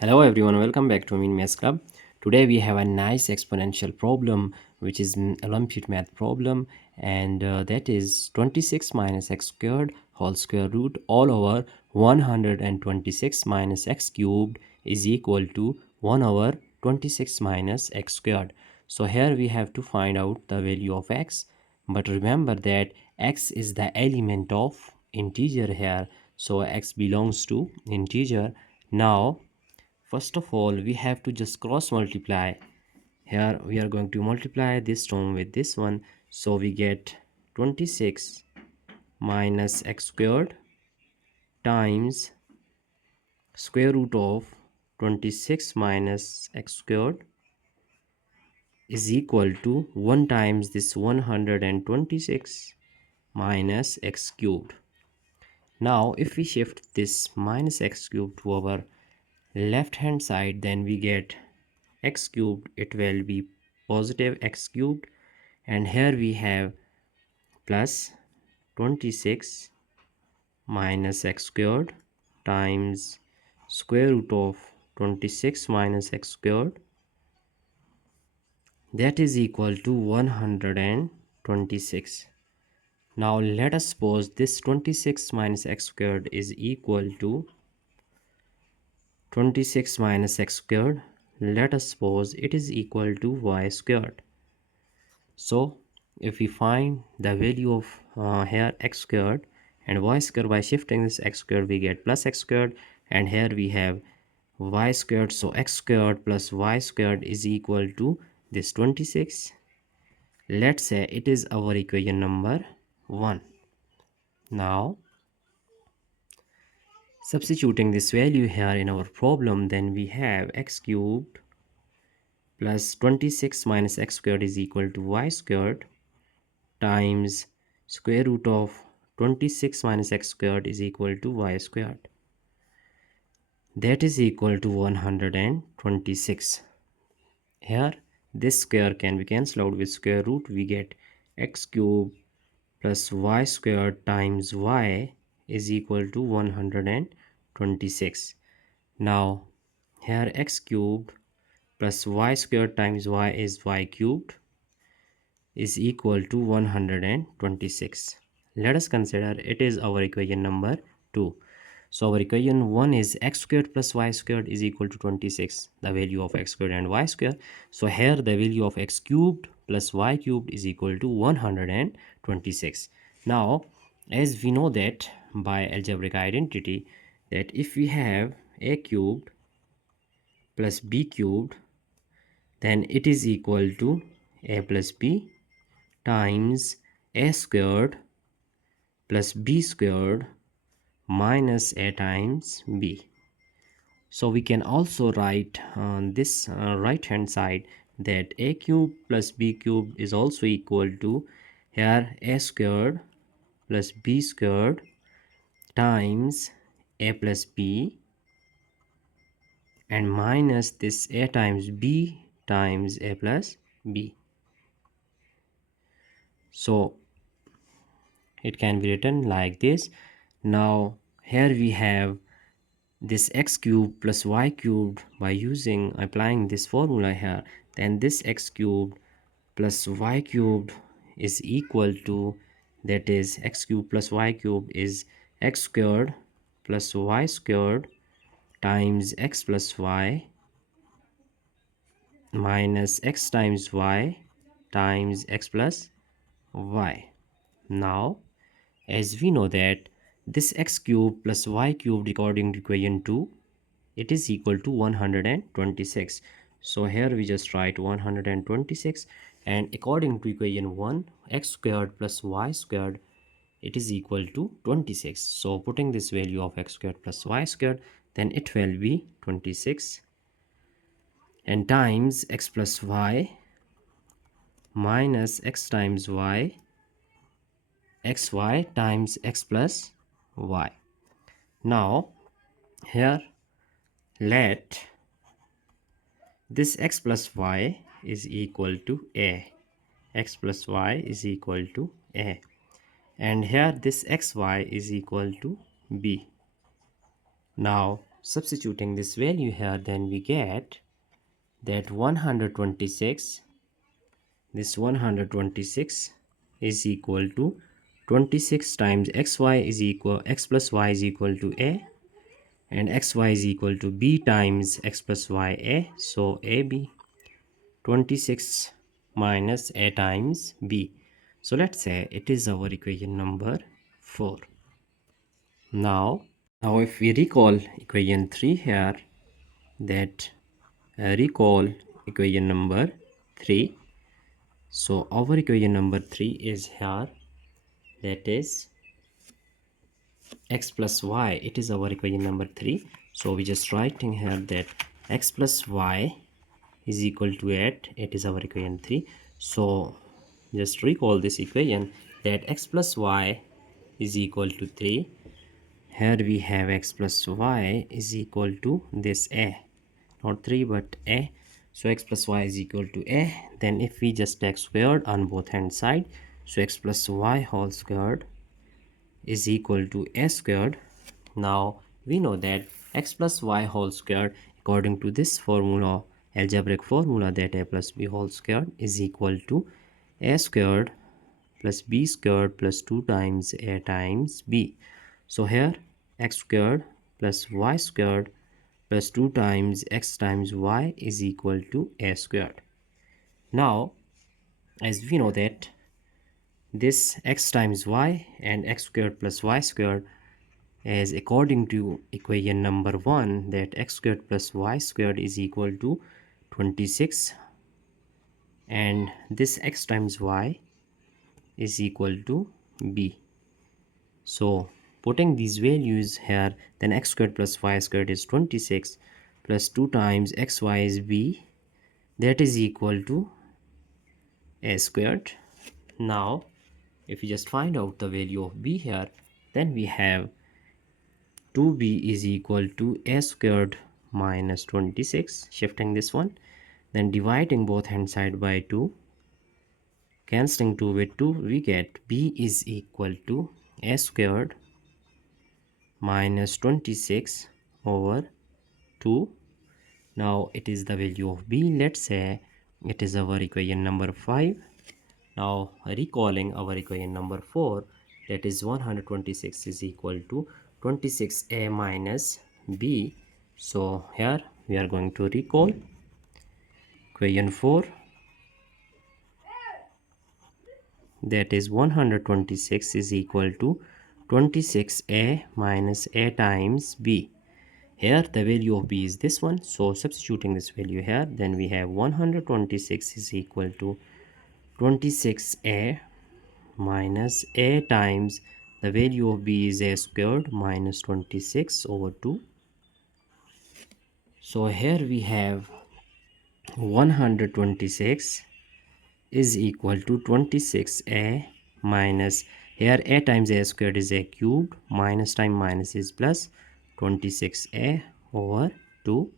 Hello everyone, welcome back to Amin Maths Club. Today we have a nice exponential problem which is an Olympiad math problem, and that is 26 minus x squared whole square root all over 126 minus x cubed is equal to 1 over 26 minus x squared. So here we have to find out the value of x, but remember that x is the element of integer here, so x belongs to integer. Now first of all, we have to just cross multiply. Here we are going to multiply this term with this one. So we get 26 minus x squared times square root of 26 minus x squared is equal to 1 times this 126 minus x cubed. Now if we shift this minus x cubed to our left hand side, then we get x cubed, it will be positive x cubed, and here we have plus 26 minus x squared times square root of 26 minus x squared, that is equal to 126. Now let us suppose this 26 minus x squared is equal to 26 minus x squared. Let us suppose it is equal to y squared. So if we find the value of here x squared and y squared, by shifting this x squared we get plus x squared, and here we have y squared, so x squared plus y squared is equal to this 26. Let's say it is our equation number 1. Now substituting this value here in our problem, then we have x cubed plus 26 minus x squared is equal to y squared times square root of 26 minus x squared is equal to y squared, that is equal to 126. Here this square can be cancelled out with square root. We get x cubed plus y squared times y is equal to 126. Now here x cubed plus y squared times y is y cubed is equal to 126. Let us consider it is our equation number 2. So our equation 1 is x squared plus y squared is equal to 26, the value of x squared and y squared. So here the value of x cubed plus y cubed is equal to 126. Now as we know that by algebraic identity, that if we have a cubed plus b cubed, then it is equal to a plus b times a squared plus b squared minus a times b. So we can also write on this right hand side that a cube plus b cube is also equal to here a squared plus b squared times a plus b and minus this a times b times a plus b. So it can be written like this. Now here we have this x cubed plus y cubed. By applying this formula here, then this x cubed plus y cubed is equal to, that is x cubed plus y cubed is x squared plus y squared times x plus y minus x times y times x plus y. Now as we know that this x cubed plus y cubed according to equation 2, it is equal to 126. So here we just write 126, and according to equation 1, x squared plus y squared, it is equal to 26. So putting this value of x squared plus y squared, then it will be 26 and times x plus y minus x times y xy times x plus y. Now here let this x plus y is equal to a, x plus y is equal to a, and here this xy is equal to b. Now substituting this value here, then we get that 126, this 126 is equal to 26 times xy is equal x plus y is equal to a, and xy is equal to b times x plus y a. So ab 26 minus a times b. So let's say it is our equation number 4. Now if we recall equation 3 here, that recall equation number 3. So our equation number 3 is here, that is x plus y. It is our equation number 3. So we just writing here that x plus y is equal to 8. It is our equation 3. So just recall this equation, that x plus y is equal to 3. Here we have x plus y is equal to this a, not 3 but a. So x plus y is equal to a. Then if we just take squared on both hand side, so x plus y whole squared is equal to a squared. Now we know that x plus y whole squared, according to this formula, algebraic formula, that a plus b whole squared is equal to a squared plus b squared plus 2 times a times b. So here x squared plus y squared plus 2 times x times y is equal to a squared. Now as we know that this x times y and x squared plus y squared, as according to equation number 1, that x squared plus y squared is equal to 26, and this x times y is equal to b. So putting these values here, then x squared plus y squared is 26 plus 2 times xy is b, that is equal to a squared. Now if we just find out the value of b here, then we have 2b is equal to a squared minus 26, shifting this one, then dividing both hand side by 2, cancelling 2 with 2, we get b is equal to a squared minus 26 over 2. Now it is the value of b. Let's say it is our equation number 5. Now recalling our equation number 4, that is 126 is equal to 26a minus b. So here we are going to recall equation 4, that is 126 is equal to 26a minus a times b. Here the value of b is this one, so substituting this value here, then we have 126 is equal to 26a minus a times the value of b is a squared minus 26 over 2. So here we have 126 is equal to 26a minus, here a times a squared is a cubed, minus time minus is plus, 26a over 2.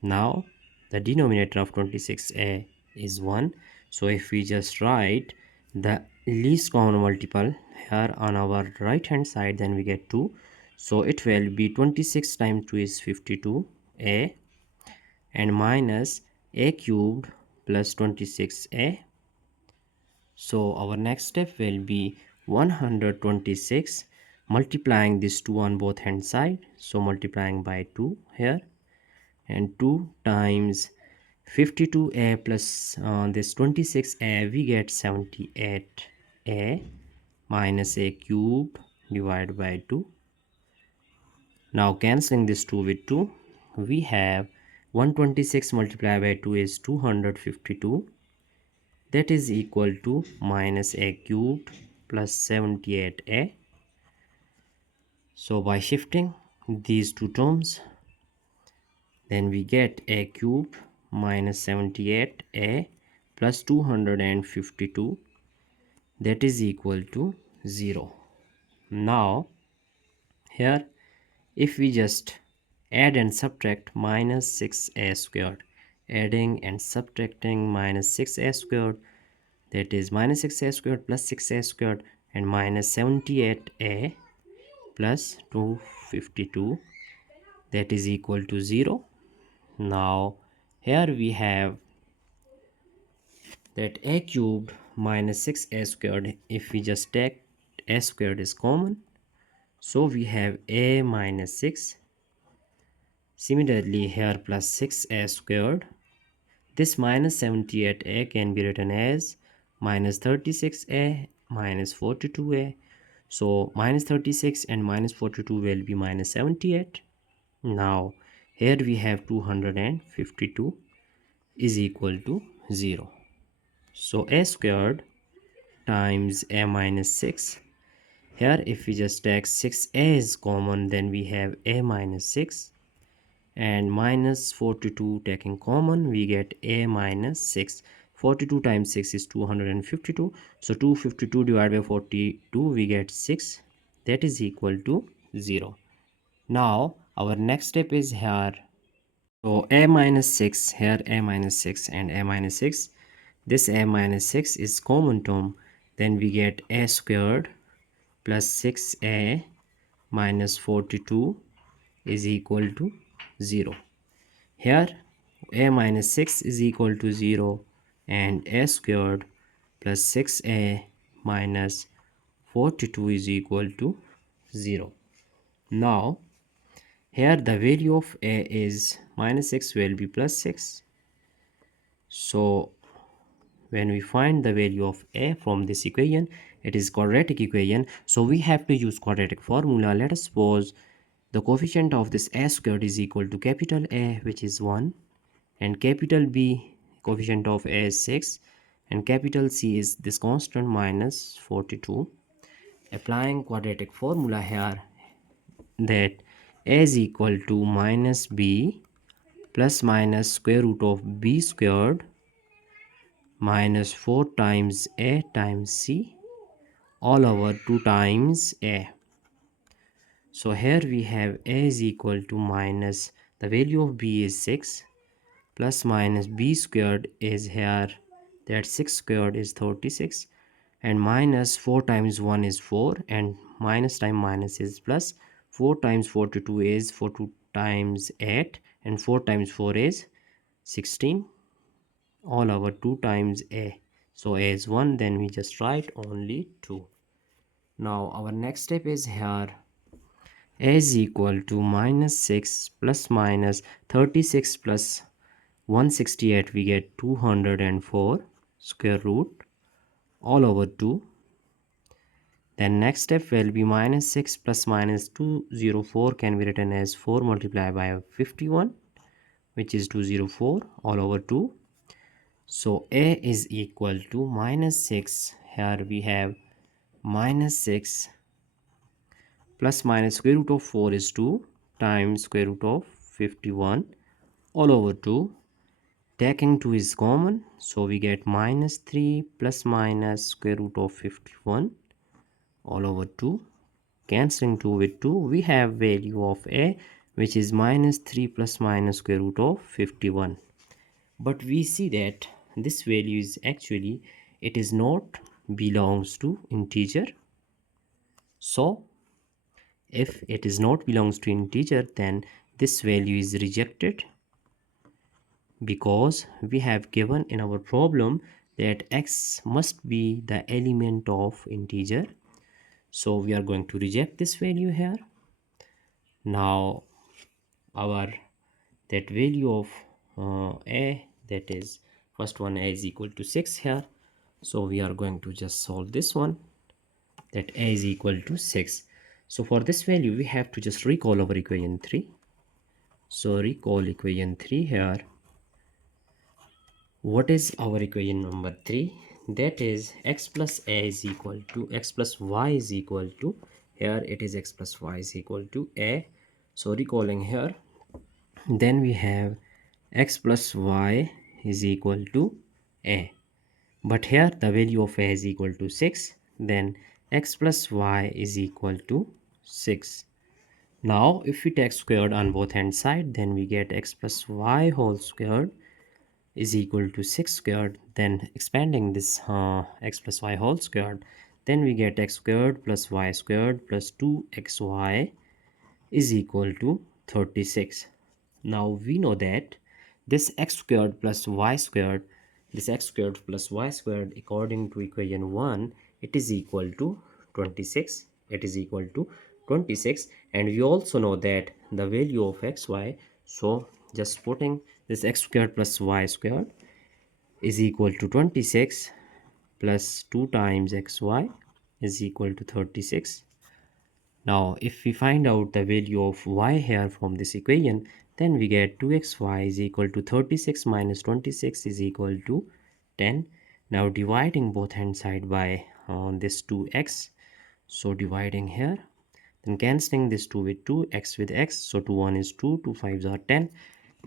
Now the denominator of 26a is 1. So if we just write the least common multiple here on our right hand side, then we get 2. So it will be 26 times 2 is 52a, and minus a cubed plus 26a. So our next step will be 126 multiplying this 2 on both hand side, so multiplying by 2 here, and 2 times 52a plus this 26a, we get 78a minus a cube divided by 2. Now cancelling this 2 with 2, we have 126 multiplied by 2 is 252, that is equal to minus a cubed plus 78a. So by shifting these two terms, then we get a cube minus 78a plus 252, that is equal to 0. Now here if we just add and subtract minus 6a squared, adding and subtracting minus 6a squared, that is minus 6a squared plus 6a squared, and minus 78a plus 252, that is equal to 0. Now here we have that a cubed minus 6a squared. If we just take a squared is common, so we have a minus 6. Similarly here plus 6a squared. This minus 78a can be written as minus 36a minus 42a. So minus 36 and minus 42 will be minus 78. Now here we have 252 is equal to 0. So a squared times a minus 6. Here if we just take 6a is common, then we have a minus 6, and minus 42 taking common, we get a minus 6. 42 times 6 is 252. So 252 divided by 42, we get 6. That is equal to 0. Now our next step is here. So a minus 6, here a minus 6 and a minus 6. This a minus 6 is common term. Then we get a squared plus 6a minus 42 is equal to 0. Here a minus 6 is equal to 0 and a squared plus 6a minus 42 is equal to 0. Now here the value of a is minus 6 will be plus 6. So when we find the value of a from this equation, it is quadratic equation, so we have to use quadratic formula. Let us suppose the coefficient of this a squared is equal to capital A, which is 1, and capital B, coefficient of A is 6, and capital C is this constant minus 42. Applying quadratic formula here, that A is equal to minus B plus minus square root of B squared minus 4 times A times C all over 2 times A. So here we have A is equal to minus the value of B is 6 plus minus B squared is here, that 6 squared is 36, and minus 4 times 1 is 4, and minus time minus is plus. 4 times 42 is 42 times 8, and 4 times 4 is 16 all over 2 times A. So A is 1, then we just write only 2. Now our next step is here. A is equal to minus 6 plus minus 36 plus 168, we get 204 square root all over 2. Then next step will be minus 6 plus minus 204 can be written as 4 multiplied by 51, which is 204 all over 2. So A is equal to minus 6. Here we have minus 6 plus minus square root of 4 is 2 times square root of 51 all over 2. Taking 2 is common, so we get minus 3 plus minus square root of 51 all over 2. Cancelling 2 with 2, we have value of A, which is minus 3 plus minus square root of 51. But we see that this value is actually, it is not belongs to integer. So if it is not belongs to integer, then this value is rejected, because we have given in our problem that x must be the element of integer. So we are going to reject this value here. Now our that value of a, that is first one, a is equal to 6 here. So we are going to just solve this one, that a is equal to 6. So for this value we have to just recall our equation 3. So recall equation 3 here. What is our equation number 3? That is x plus a is equal to x plus y is equal to, here it is x plus y is equal to a. So recalling here, then we have x plus y is equal to a, but here the value of a is equal to 6, then x plus y is equal to 6. Now if we take squared on both hand side, then we get x plus y whole squared is equal to 6 squared. Then expanding this x plus y whole squared, then we get x squared plus y squared plus 2xy is equal to 36. Now we know that this x squared plus y squared, this x squared plus y squared, according to equation 1, it is equal to 26. It is equal to 26, and we also know that the value of xy, so just putting this x squared plus y squared is equal to 26 plus 2 times xy is equal to 36. Now, if we find out the value of y here from this equation, then we get 2xy is equal to 36 minus 26 is equal to 10. Now, dividing both hand side by this 2x. So, dividing here, then cancelling this 2 with 2, x with x. So, 2 1 is 2, 2 5s are 10.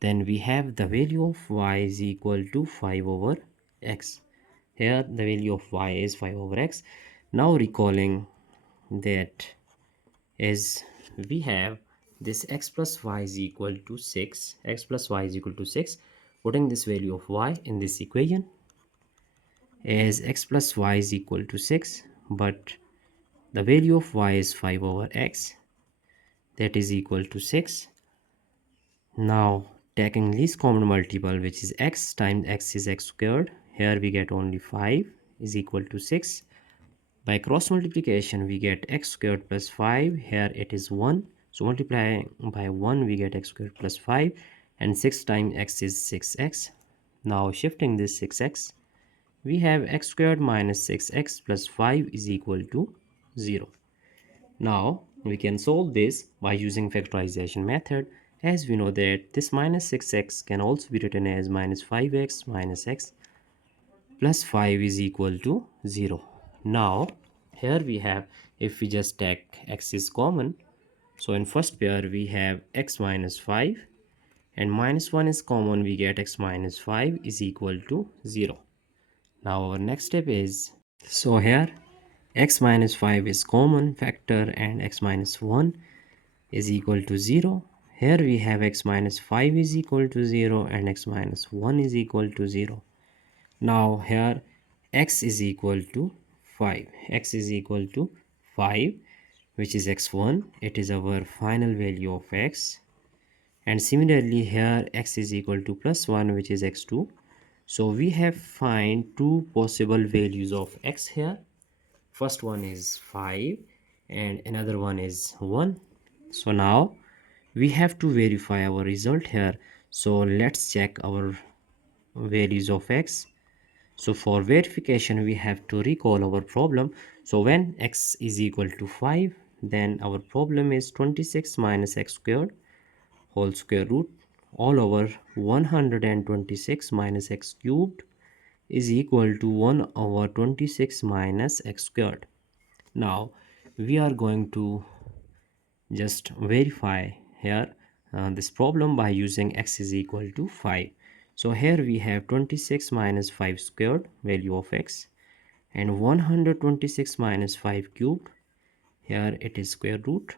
Then we have the value of y is equal to 5 over x. Here, the value of y is 5 over x. Now, recalling that is we have this x plus y is equal to 6, x plus y is equal to 6. Putting this value of y in this equation as x plus y is equal to 6, but the value of y is 5 over x, that is equal to 6. Now taking least common multiple, which is x times x is x squared, here we get only 5 is equal to 6. By cross multiplication, we get x squared plus 5. Here it is 1. So multiplying by 1, we get x squared plus 5. And 6 times x is 6x. Now shifting this 6x, we have x squared minus 6x plus 5 is equal to 0. Now we can solve this by using factorization method, as we know that this minus 6x can also be written as minus 5x minus x plus 5 is equal to 0. Now here we have, if we just take x is common, so in first pair we have x minus 5 and minus 1 is common, we get x minus 5 is equal to 0. Now our next step is, so here x minus 5 is common factor and x minus 1 is equal to 0. Here we have x minus 5 is equal to 0 and x minus 1 is equal to 0. Now here x is equal to 5. X is equal to 5, which is x1. It is our final value of x. And similarly here x is equal to plus 1, which is x2. So we have find two possible values of x here. First one is 5 and another one is 1. So now we have to verify our result here. So let's check our values of x. So for verification, we have to recall our problem. So when x is equal to 5, then our problem is 26 minus x squared whole square root all over 126 minus x cubed is equal to 1 over 26 minus x squared. Now we are going to just verify here this problem by using x is equal to 5. So here we have 26 minus 5 squared value of x and 126 minus 5 cubed, here it is square root,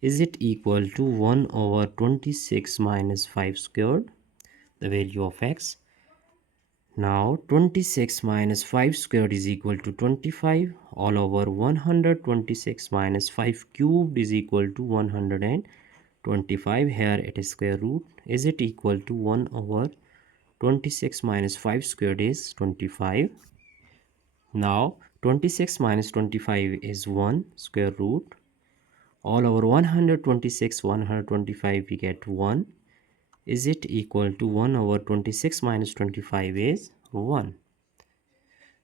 is it equal to 1 over 26 minus 5 squared, the value of x. Now 26 minus 5 squared is equal to 25 all over 126 minus 5 cubed is equal to 125. Here it is square root. Is it equal to 1 over 26 minus 5 squared is 25. Now 26 minus 25 is 1 square root. All over 126, 125 we get 1. Is it equal to 1 over 26 minus 25 is 1.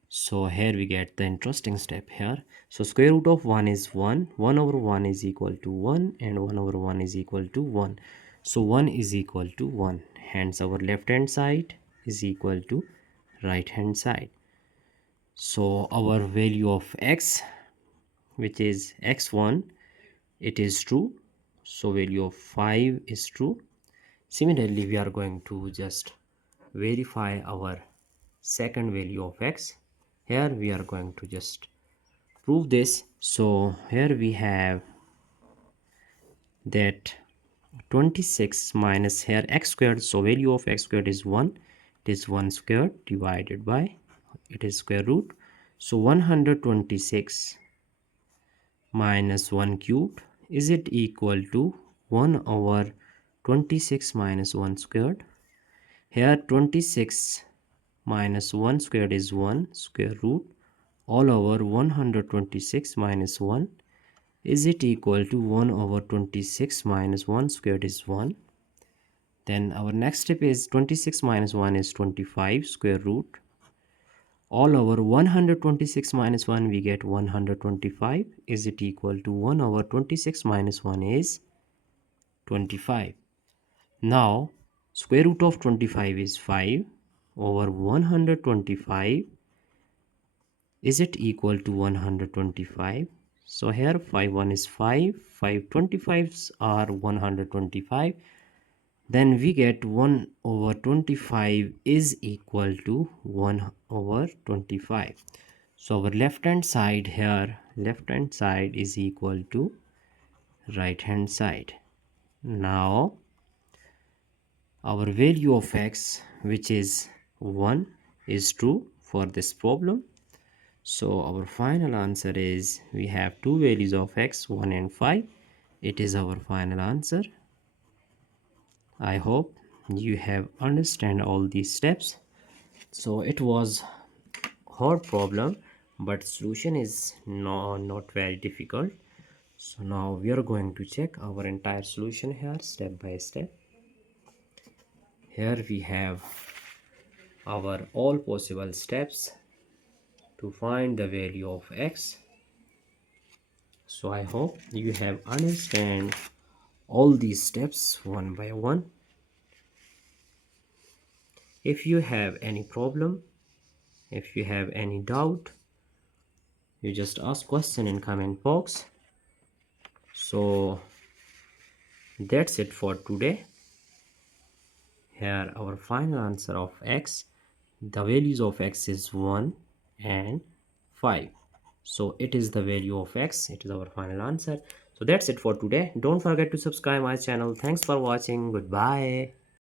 So here we get the interesting step here. So square root of 1 is 1. 1 over 1 is equal to 1 and 1 over 1 is equal to 1. So 1 is equal to 1. Hence our left hand side is equal to right hand side. So our value of x, which is x1, it is true. So value of 5 is true. Similarly, we are going to just verify our second value of x. Here we are going to just prove this. So here we have that 26 minus here x squared, so value of x squared is 1. It is 1 squared divided by, it is square root. So 126 minus 1 cubed, is it equal to 1 over 26 minus 1 squared. Here 26 minus 1 squared is 1 square root all over 126 minus 1. Is it equal to 1 over 26 minus 1 squared is 1. Then our next step is 26 minus 1 is 25 square root all over 126 minus 1 we get 125. Is it equal to 1 over 26 minus 1 is 25. Now square root of 25 is 5 over 125. Is it equal to 125? So here 5 1 is 5, 5 25s are 125. Then we get 1 over 25 is equal to 1 over 25. So our left hand side here, left hand side is equal to right hand side. Now our value of x, which is 1, is true for this problem. So our final answer is we have two values of x, 1 and 5. It is our final answer. I hope you have understand all these steps. So it was hard problem, but solution is not very difficult. So now we are going to check our entire solution here step by step. Here we have our all possible steps to find the value of x. So I hope you have understand all these steps one by one. If you have any problem, if you have any doubt, you just ask question in comment box. So that's it for today. Here our final answer of x. The values of x is 1 and 5. So it is the value of x. It is our final answer. So that's it for today. Don't forget to subscribe my channel. Thanks for watching. Goodbye.